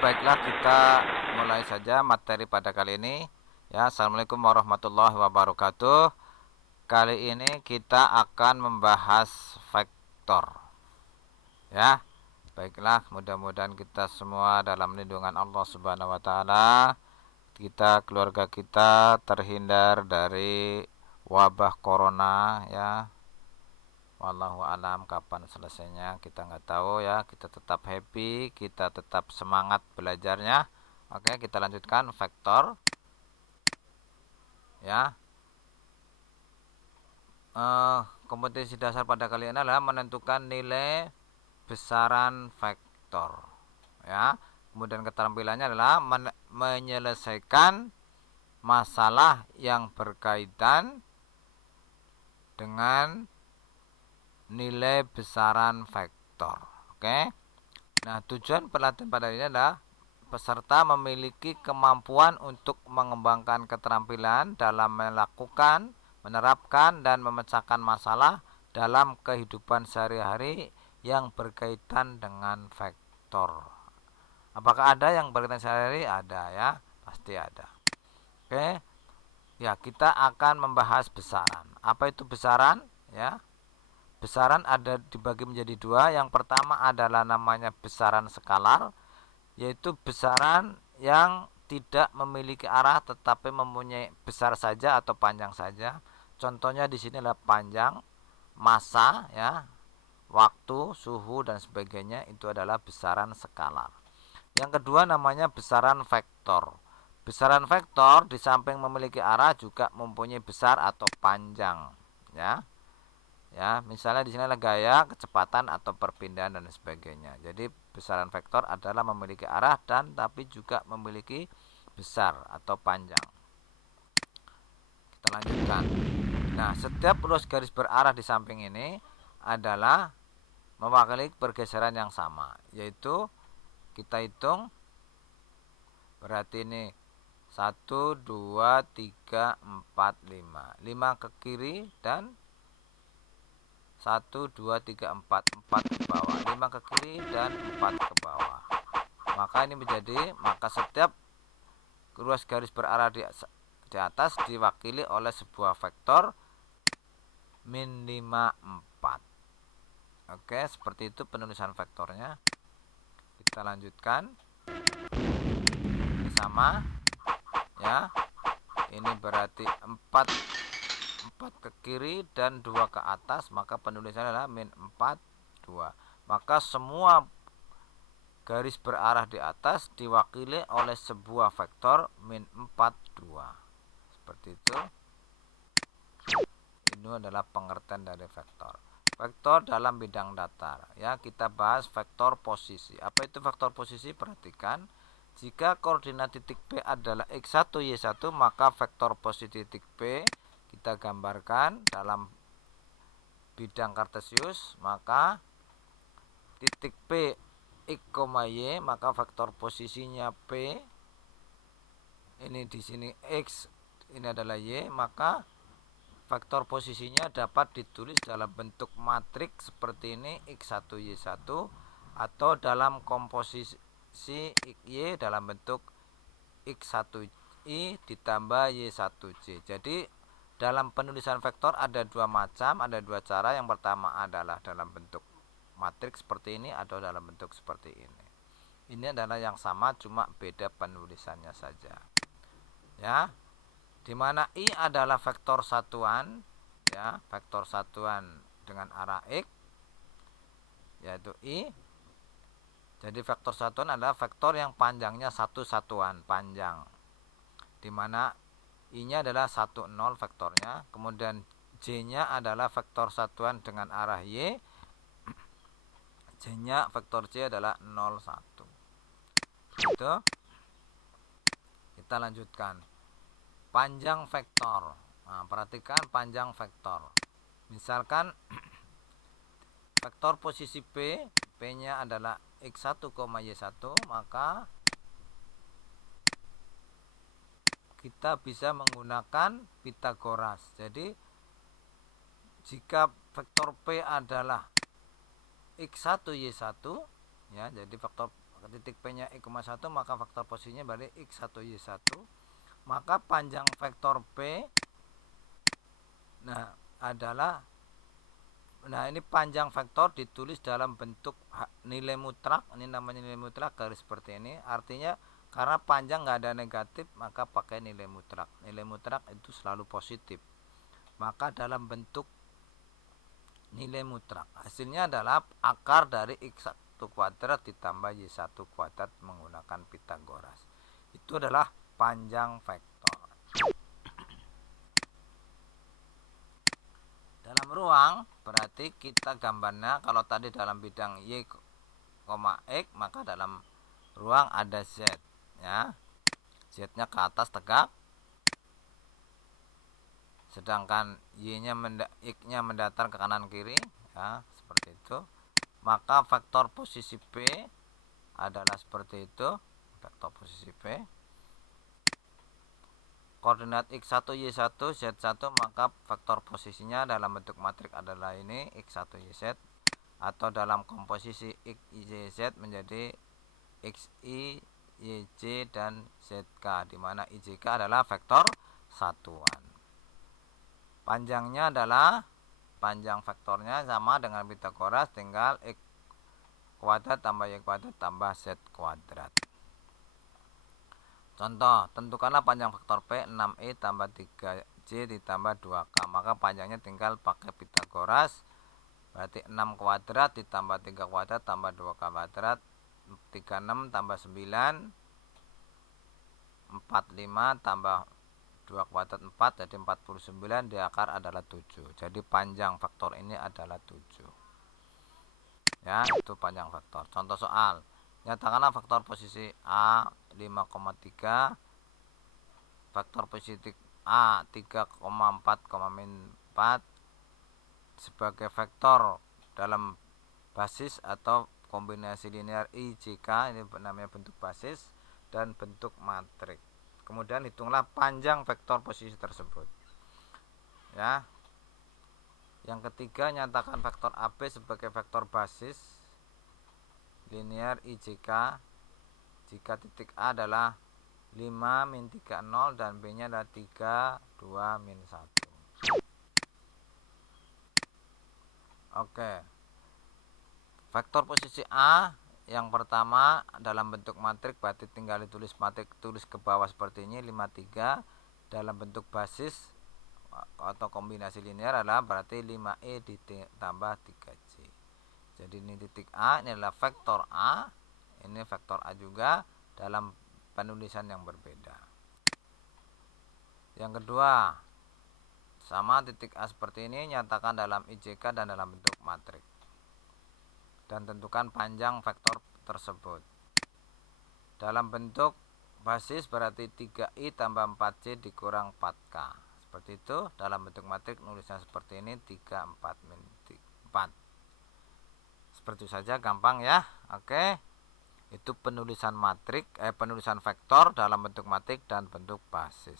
Baiklah kita mulai saja materi pada kali ini. Ya, Assalamualaikum warahmatullahi wabarakatuh. Kali ini kita akan membahas vektor. Ya, baiklah, mudah-mudahan kita semua dalam lindungan Allah Subhanahu wa taala. Kita, keluarga kita terhindar dari wabah corona ya. Wallahu alam kapan selesainya kita nggak tahu ya. Kita tetap happy, kita tetap semangat belajarnya. Oke, kita lanjutkan vektor ya. Kompetisi dasar pada kali ini adalah menentukan nilai besaran vektor ya. Kemudian keterampilannya adalah menyelesaikan masalah yang berkaitan dengan nilai besaran vektor. Oke. Nah, tujuan pelatihan pada ini adalah peserta memiliki kemampuan untuk mengembangkan keterampilan dalam melakukan, menerapkan dan memecahkan masalah dalam kehidupan sehari-hari yang berkaitan dengan vektor. Apakah ada yang berkaitan sehari-hari? Ada ya, pasti ada. Oke. Ya, kita akan membahas besaran. Apa itu besaran? Ya. Besaran ada dibagi menjadi dua. Yang pertama adalah namanya besaran skalar, yaitu besaran yang tidak memiliki arah tetapi mempunyai besar saja atau panjang saja. Contohnya di sini adalah panjang, massa, ya, waktu, suhu dan sebagainya. Itu adalah besaran skalar. Yang kedua namanya besaran vektor. Besaran vektor di samping memiliki arah juga mempunyai besar atau panjang, ya. Ya, misalnya di sini adalah gaya, kecepatan atau perpindahan dan sebagainya. Jadi besaran vektor adalah memiliki arah dan tapi juga memiliki besar atau panjang. Kita lanjutkan. Nah, setiap ruas garis berarah di samping ini adalah mewakili pergeseran yang sama, yaitu kita hitung berarti ini 1, 2, 3, 4, 5. 5 ke kiri dan 1, 2, 3, 4 ke bawah, 5 ke kiri dan 4 ke bawah. Maka setiap ruas garis berarah di atas diwakili oleh sebuah vektor min 5, 4. Oke, seperti itu penulisan vektornya. Kita lanjutkan. Ini sama ya. Ini berarti 4 ke kiri dan 2 ke atas, maka penulisannya adalah min 4, 2. Maka semua garis berarah di atas diwakili oleh sebuah vektor min 4, 2. Seperti itu. Ini adalah pengertian dari vektor. Vektor dalam bidang datar. Ya, kita bahas vektor posisi. Apa itu vektor posisi? Perhatikan. Jika koordinat titik P adalah X1, Y1, maka vektor posisi titik P kita gambarkan dalam bidang kartesius, maka titik P X, Y, maka vektor posisinya P ini di sini X, ini adalah Y, maka vektor posisinya dapat ditulis dalam bentuk matriks seperti ini X1, Y1 atau dalam komposisi XY dalam bentuk X1Y ditambah Y1J. Jadi dalam penulisan vektor ada dua macam, ada dua cara. Yang pertama adalah dalam bentuk matriks seperti ini atau dalam bentuk seperti ini. Ini adalah yang sama, cuma beda penulisannya saja. Ya, dimana I adalah vektor satuan, ya, vektor satuan dengan arah X, yaitu I. Jadi vektor satuan adalah vektor yang panjangnya satu satuan panjang, dimana I-nya adalah 1, 0 vektornya. Kemudian J-nya adalah vektor satuan dengan arah Y. J-nya vektor J adalah 0, 1. Itu. Kita lanjutkan. Panjang vektor. Nah, perhatikan panjang vektor. Misalkan vektor posisi P, P-nya adalah X1, Y1, maka kita bisa menggunakan Pitagoras. Jadi jika vektor P adalah X1, Y1, ya, jadi vektor titik P nya X,1, maka faktor posisinya berarti X1Y1. Maka panjang vektor P adalah ini panjang vektor ditulis dalam bentuk nilai mutlak. Ini namanya nilai mutlak, garis seperti ini. Artinya karena panjang nggak ada negatif, maka pakai nilai mutlak. Nilai mutlak itu selalu positif. Maka dalam bentuk nilai mutlak, hasilnya adalah akar dari X1 kuadrat ditambah Y1 kuadrat menggunakan Pitagoras. Itu adalah panjang vektor. Dalam ruang berarti kita gambarnya kalau tadi dalam bidang Y, X, maka dalam ruang ada Z, ya. Z-nya ke atas tegak, sedangkan X-nya mendatar ke kanan kiri, ya, seperti itu. Maka vektor posisi P adalah seperti itu, vektor posisi P. Koordinat X1, Y1, Z1, maka vektor posisinya dalam bentuk matrik adalah ini X1, YZ, atau dalam komposisi X, Y, Z menjadi XI, YJ, dan ZK, di mana IJK adalah vektor satuan. Panjangnya adalah panjang vektornya sama dengan Pitagoras, tinggal X kuadrat tambah Y kuadrat tambah Z kuadrat. Contoh, tentukanlah panjang vektor P 6i tambah 3j ditambah 2k. Maka panjangnya tinggal pakai Pitagoras. Berarti 6 kuadrat ditambah 3 kuadrat tambah 2k kuadrat. 36 tambah 9. 45 tambah 2 kuadrat 4. Jadi 49, di akar adalah 7. Jadi panjang vektor ini adalah 7. Ya, itu panjang vektor. Contoh soal. Nyatakanlah vektor posisi A 5,3, vektor posisi A 3,4, min 4 sebagai vektor dalam basis atau kombinasi linear IJK, ini namanya bentuk basis dan bentuk matrik. Kemudian hitunglah panjang vektor posisi tersebut. Ya. Yang ketiga, nyatakan vektor AB sebagai vektor basis linear IJK jika titik A adalah 5, min 3, 0 dan B nya adalah 3, 2, min 1. Oke. Vektor posisi A yang pertama dalam bentuk matrik, berarti tinggal ditulis matrik, tulis ke bawah seperti ini, 53. Dalam bentuk basis atau kombinasi linear adalah berarti 5e ditambah 3j. Jadi ini titik A, ini adalah vektor A, ini vektor A juga dalam penulisan yang berbeda. Yang kedua, sama titik A seperti ini, nyatakan dalam IJK dan dalam bentuk matrik. Dan tentukan panjang vektor tersebut. Dalam bentuk basis berarti 3i tambah 4j dikurang 4k. Seperti itu. Dalam bentuk matrik nulisnya seperti ini, 3, 4, min 4. Seperti itu saja, gampang ya. Oke. Itu penulisan matrik, penulisan vektor dalam bentuk matrik dan bentuk basis.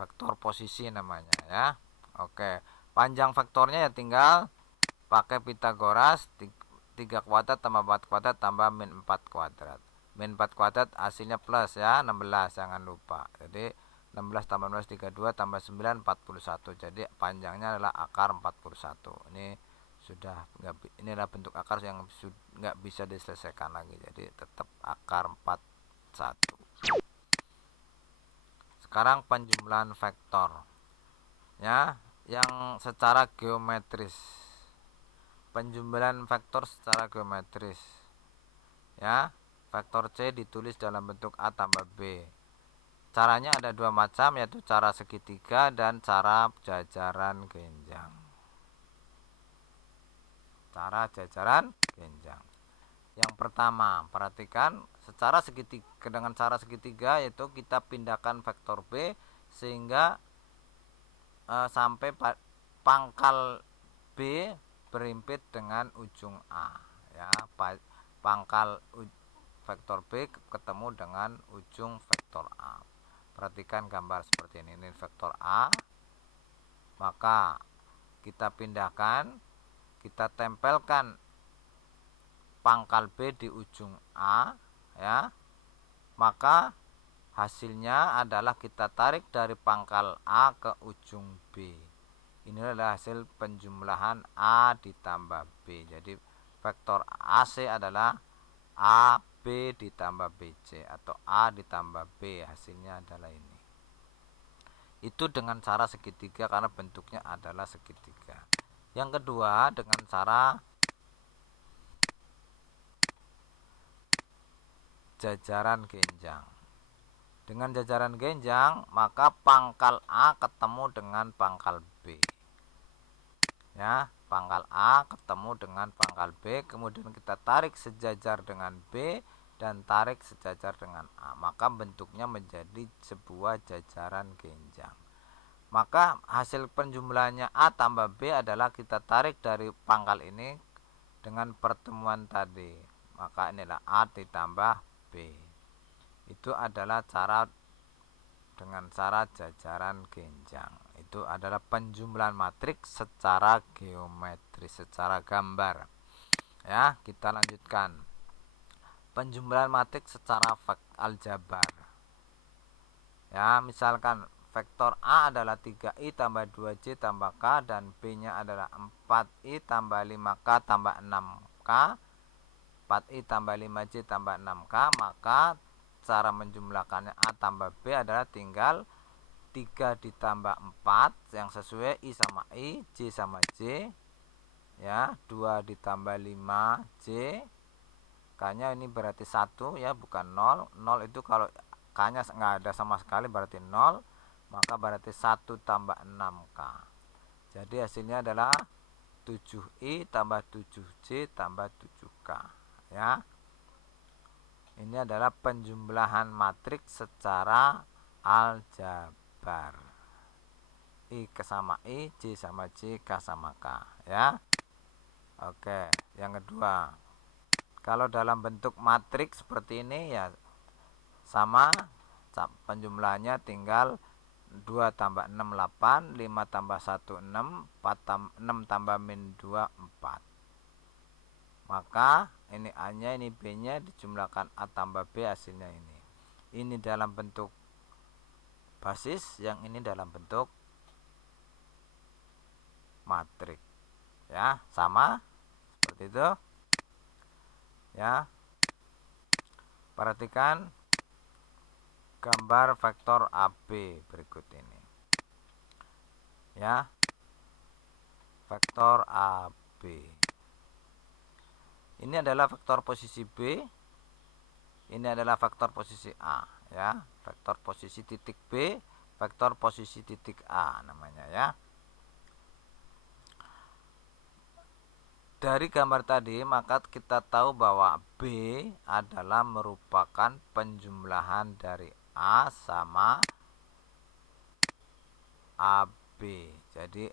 Vektor posisi namanya ya. Oke. Panjang vektornya ya tinggal pakai Pitagoras, 3 kuadrat tambah 4 kuadrat tambah min 4 kuadrat. Min 4 kuadrat hasilnya plus ya, 16, jangan lupa. Jadi 16 tambah 16 32 tambah 9 41. Jadi panjangnya adalah akar 41. Ini sudah inilah bentuk akar yang nggak bisa diselesaikan lagi, jadi tetap akar 41. Sekarang penjumlahan vektor ya, yang secara geometris. Penjumlahan vektor secara geometris ya. Vektor C ditulis dalam bentuk A tambah B. Caranya ada dua macam, yaitu cara segitiga dan cara jajaran genjang. Cara jajaran genjang. Yang pertama, perhatikan secara segitiga, dengan cara segitiga yaitu kita pindahkan vektor B sehingga sampai pangkal B berimpit dengan ujung A ya. Pangkal vektor B ketemu dengan ujung vektor A. Perhatikan gambar seperti ini. Ini vektor A. Maka kita pindahkan, kita tempelkan pangkal B di ujung A, ya, maka hasilnya adalah kita tarik dari pangkal A ke ujung B. Ini adalah hasil penjumlahan A ditambah B. Jadi vektor AC adalah AB ditambah BC atau A ditambah B. Hasilnya adalah ini. Itu dengan cara segitiga karena bentuknya adalah segitiga. Yang kedua dengan cara jajaran genjang. Dengan jajaran genjang, maka pangkal A ketemu dengan pangkal B. Ya, pangkal A ketemu dengan pangkal B, kemudian kita tarik sejajar dengan B dan tarik sejajar dengan A. Maka bentuknya menjadi sebuah jajaran genjang. Maka hasil penjumlahannya A tambah B adalah kita tarik dari pangkal ini dengan pertemuan tadi. Maka inilah A ditambah B. Itu adalah cara dengan cara jajaran genjang. Itu adalah penjumlahan matriks secara geometris, secara gambar. Ya, kita lanjutkan. Penjumlahan matriks secara aljabar. Ya, misalkan vektor A adalah 3I tambah 2J tambah K dan B-nya adalah 4I tambah 5K tambah 6K. 4I tambah 5J tambah 6K, maka cara menjumlahkannya A tambah B adalah tinggal 3 ditambah 4 yang sesuai I sama I, J sama J, ya, 2 ditambah 5 J, K-nya ini berarti 1 ya, bukan 0. 0 itu kalau K-nya nggak ada sama sekali berarti 0, maka berarti 1 tambah 6K. Jadi hasilnya adalah 7I tambah 7J tambah 7K, ya. Ini adalah penjumlahan matriks secara aljabar. I sama I, J sama J, K sama K, ya. Oke, yang kedua. Kalau dalam bentuk matriks seperti ini ya sama, penjumlahannya tinggal 2 tambah 6 8, 5 tambah 1 6, 6 tambah min 2 4. Maka ini A-nya, ini B-nya dijumlahkan A tambah B, hasilnya ini. Ini dalam bentuk basis, yang ini dalam bentuk matrik. Ya, sama seperti itu. Ya. Perhatikan gambar vektor AB berikut ini. Ya. Vektor AB. Ini adalah vektor posisi B. Ini adalah vektor posisi A, ya. Vektor posisi titik B, vektor posisi titik A namanya, ya. Dari gambar tadi maka kita tahu bahwa B adalah merupakan penjumlahan dari A sama AB. Jadi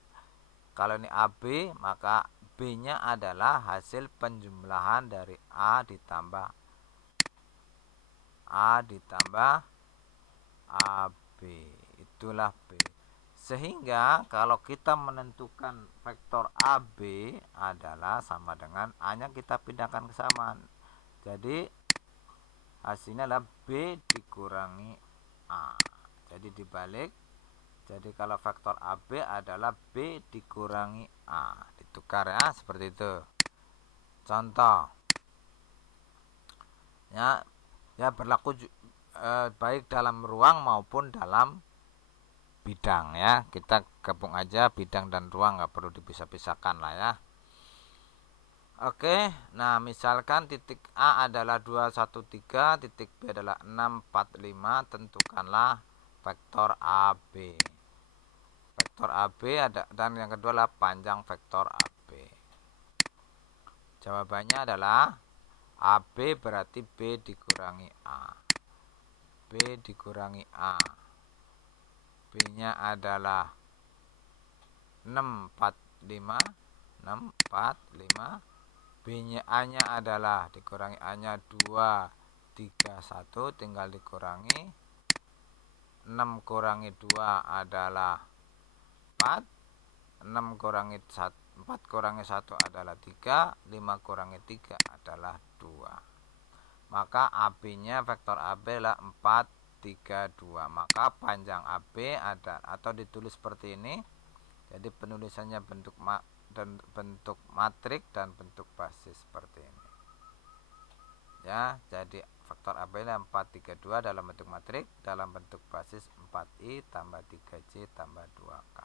kalau ini AB maka B-nya adalah hasil penjumlahan dari A ditambah AB. Itulah B. Sehingga kalau kita menentukan vektor AB adalah sama dengan A-nya kita pindahkan ke samaan. Jadi hasilnya adalah B dikurangi A. Jadi dibalik. Jadi kalau vektor AB adalah B dikurangi A. Ditukar ya, seperti itu. Contoh. Ya berlaku baik dalam ruang maupun dalam bidang, ya. Kita gabung aja bidang dan ruang, nggak perlu dipisah-pisahkan lah, ya. Oke, nah misalkan titik A adalah 213, titik B adalah 645, tentukanlah vektor AB. Vektor AB ada, dan yang kedua adalah panjang vektor AB. Jawabannya adalah AB berarti B dikurangi A. B dikurangi A. B-nya adalah 645. B-nya A-nya adalah dikurangi A-nya 231, tinggal dikurangi. 6 kurangi 2 adalah 4. 6 kurangi 1, 4 kurangi 1 adalah 3, 5 kurangi 3 adalah 2. Maka AB-nya vektor AB adalah 4, 3, 2. Maka panjang AB ada, atau ditulis seperti ini. Jadi penulisannya bentuk matrik dan bentuk basis seperti ini. Ya, jadi vektor AB adalah 4, 3, 2 dalam bentuk matrik, dalam bentuk basis 4I tambah 3J tambah 2K.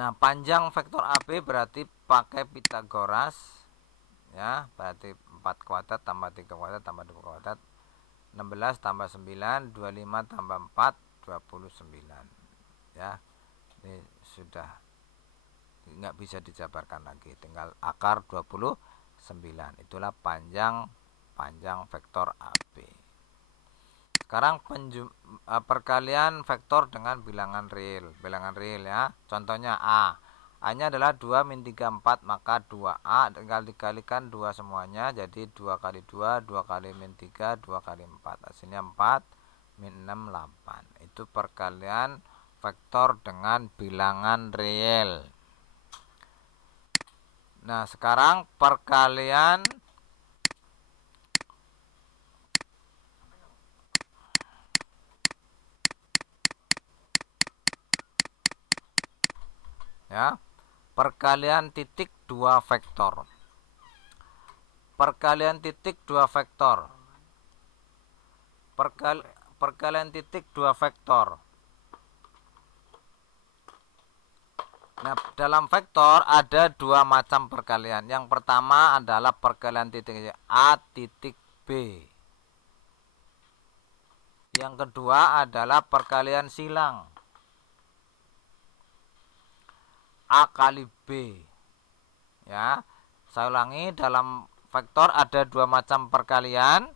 Nah, panjang vektor AB berarti pakai Pitagoras, ya, berarti 4 kuadrat tambah 3 kuadrat tambah 2 kuadrat, 16 tambah 9, 25 tambah 4, 29. Ya, ini sudah nggak bisa dijabarkan lagi, tinggal akar 29. Itulah panjang vektor AB. Sekarang perkalian vektor dengan bilangan real. Bilangan real ya. Contohnya A. A-nya adalah 2 min 3, 4. Maka 2A tinggal dikalikan 2 semuanya. Jadi 2 kali 2, 2 kali min 3, 2 kali 4. Hasilnya 4 min 6, 8. Itu perkalian vektor dengan bilangan real. Nah, sekarang perkalian ya, perkalian titik 2 vektor. Perkalian titik 2 vektor. Perkalian titik 2 vektor. Nah, dalam vektor ada 2 macam perkalian. Yang pertama adalah perkalian titik A titik B. Yang kedua adalah perkalian silang A kali B. Ya, saya ulangi, dalam vektor ada 2 macam perkalian.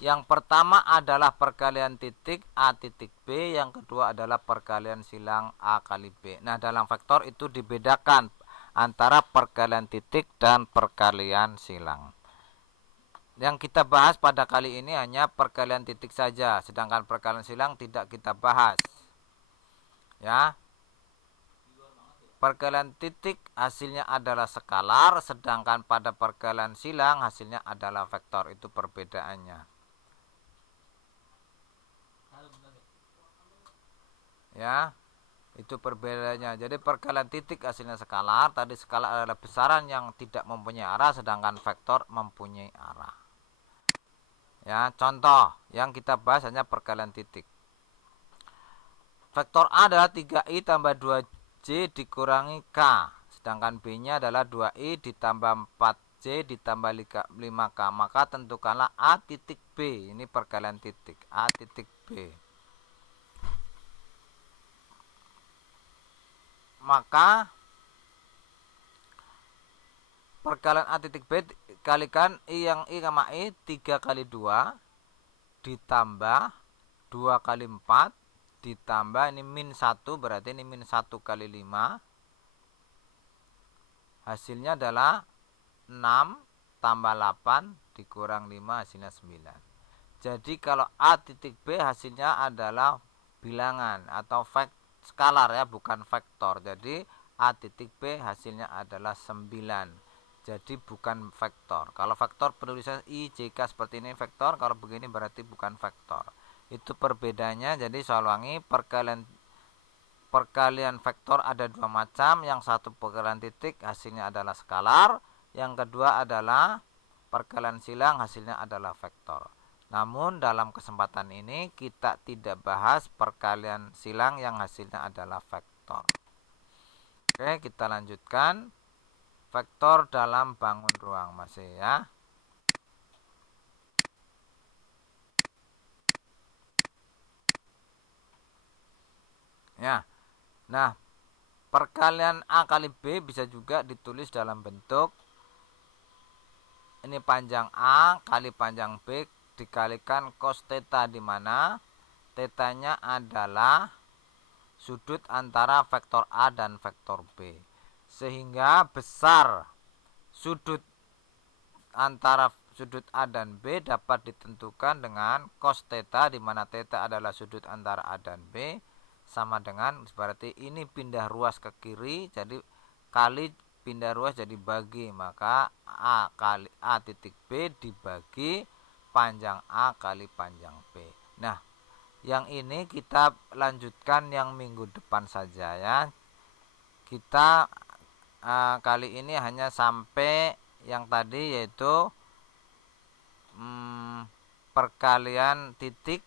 Yang pertama adalah perkalian titik A titik B, yang kedua adalah perkalian silang A kali B. Nah, dalam vektor itu dibedakan antara perkalian titik dan perkalian silang. Yang kita bahas pada kali ini hanya perkalian titik saja, sedangkan perkalian silang tidak kita bahas. Ya. Perkalian titik hasilnya adalah skalar, sedangkan pada perkalian silang hasilnya adalah vektor. Itu perbedaannya. Ya, itu perbedaannya. Jadi perkalian titik hasilnya skalar. Tadi skalar adalah besaran yang tidak mempunyai arah, sedangkan vektor mempunyai arah. Ya, contoh yang kita bahas hanya perkalian titik. Vektor A adalah 3i tambah 2j dikurangi k, sedangkan B-nya adalah 2i ditambah 4j ditambah 5k. Maka tentukanlah A titik B. Ini perkalian titik A titik B. Maka perkalian A titik B kalikan I yang I sama I 3 kali 2 ditambah 2 kali 4 ditambah ini min 1, berarti ini min 1 kali 5. Hasilnya adalah 6 tambah 8 dikurang 5 hasilnya 9. Jadi kalau A titik B hasilnya adalah bilangan atau skalar ya, bukan vektor. Jadi A titik B hasilnya adalah 9. Jadi bukan vektor. Kalau vektor penulisan I, J, K seperti ini vektor. Kalau begini berarti bukan vektor. Itu perbedaannya. Jadi saya ulangi, perkalian vektor ada 2 macam. Yang satu perkalian titik hasilnya adalah skalar. Yang kedua adalah perkalian silang hasilnya adalah vektor. Namun dalam kesempatan ini kita tidak bahas perkalian silang yang hasilnya adalah vektor. Oke, kita lanjutkan. Vektor dalam bangun ruang masih ya. Ya. Nah, perkalian A kali B bisa juga ditulis dalam bentuk ini panjang A kali panjang B dikalikan cos theta, di mana tetanya adalah sudut antara vektor A dan vektor B. Sehingga besar sudut antara sudut A dan B dapat ditentukan dengan cos theta, di mana theta adalah sudut antara A dan B, sama dengan berarti ini pindah ruas ke kiri, jadi kali pindah ruas jadi bagi, maka A kali A titik B dibagi panjang A kali panjang B. Nah, yang ini kita lanjutkan yang minggu depan saja ya. Kita kali ini hanya sampai yang tadi, yaitu perkalian titik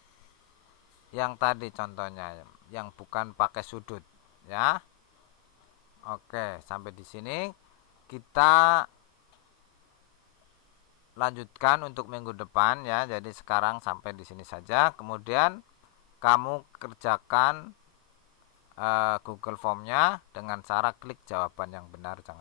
yang tadi contohnya, yang bukan pakai sudut ya. Oke, sampai di sini kita lanjutkan untuk minggu depan ya. Jadi sekarang sampai di sini saja. Kemudian kamu kerjakan Google Formnya dengan cara klik jawaban yang benar, jangan